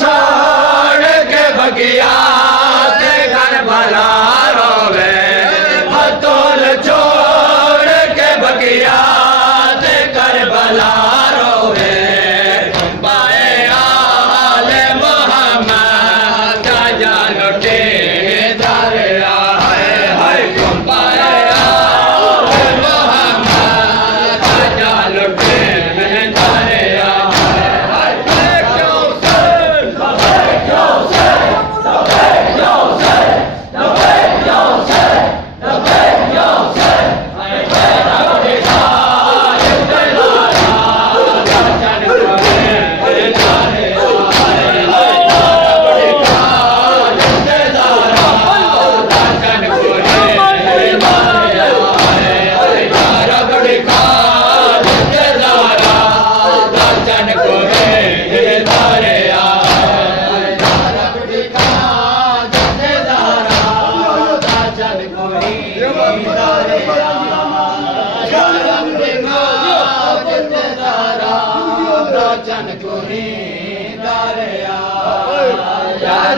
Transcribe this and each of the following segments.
छोड़ के बगिया घर भला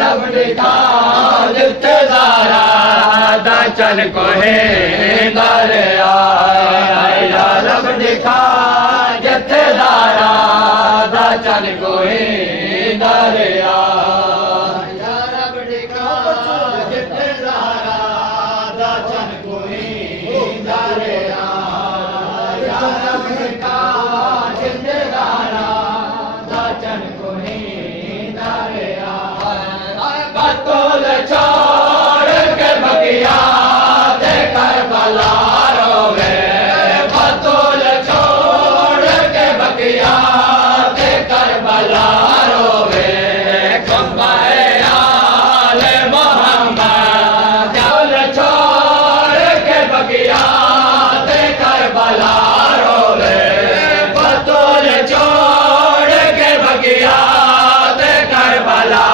रब दिखा जिथे दारा चल कोहे दरिया या रब दिखा जिथे दारा चल कोहे दरिया या रब दिखा जिथे दारा चल कोहे दरिया या रब दिखा जिथे दारा चल कोहे दरिया बतौल छोड़ के बगिया दे करबला रोवे बतौल छोड़ के बगिया दे करबला रोवे कम्बाए आले मोहम्मद बतौल छोड़ के बगिया दे करबला रोवे बतौल छोड़ के बगिया दे करबला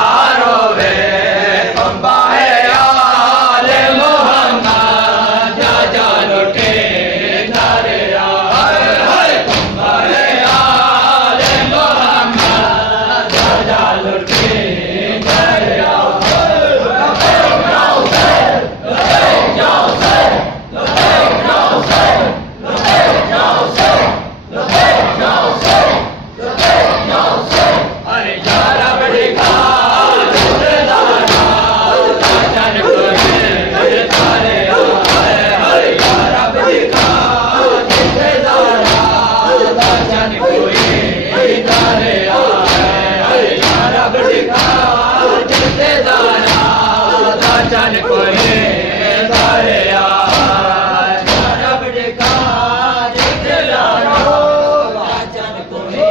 चल कोहे दरिया रब दिखा जिथे दारा चल कोहे दरिया रब दिखा जिथे दारा चल कोहे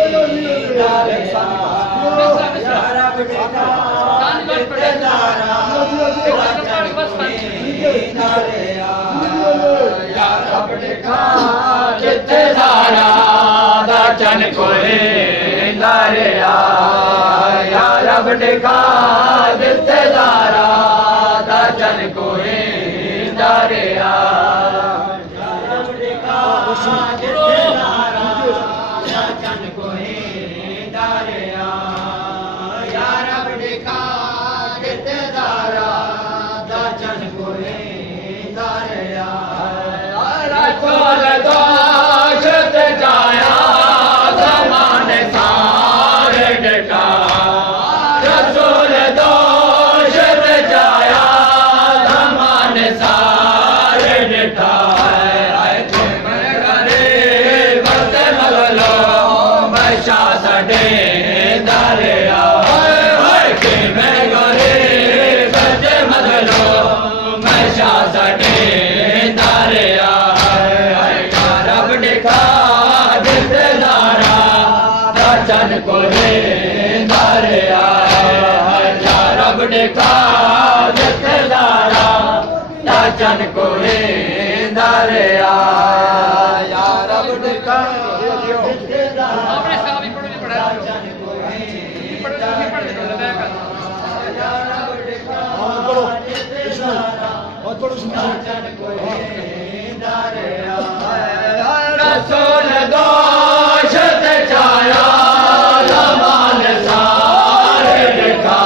दरिया या रब दिखा जिथे दारा चल कोहे दरिया या रब दिखा जिथे दारा चल कोहे दरिया रब दिखा जिथे दारा चल कोहे दरिया या रब दिखा जिथे दारा चल कोहे दरिया रसूल दोष ते जाया ज़माने सारे डटा रसूल दोष ते जाया सारे निठा सडे दरिया मैं गोरे बजे मदलो मैं सडे दरिया रब दिखा जिथे दारा चल कोहे दरिया रब दिखा जिथे दारा चल कोहे दरिया या रब दिखा जिथे दारा चल कोहे दरिया या रब दिखा जिथे दारा चल कोहे दरिया रसूल दोष ते जाया ज़मान सारे दिखा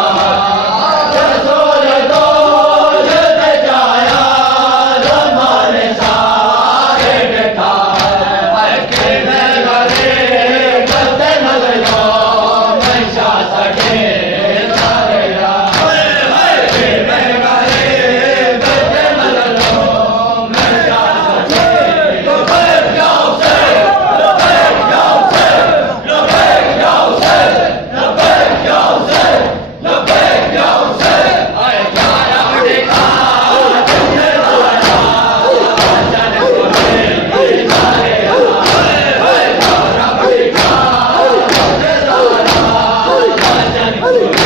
Hallelujah.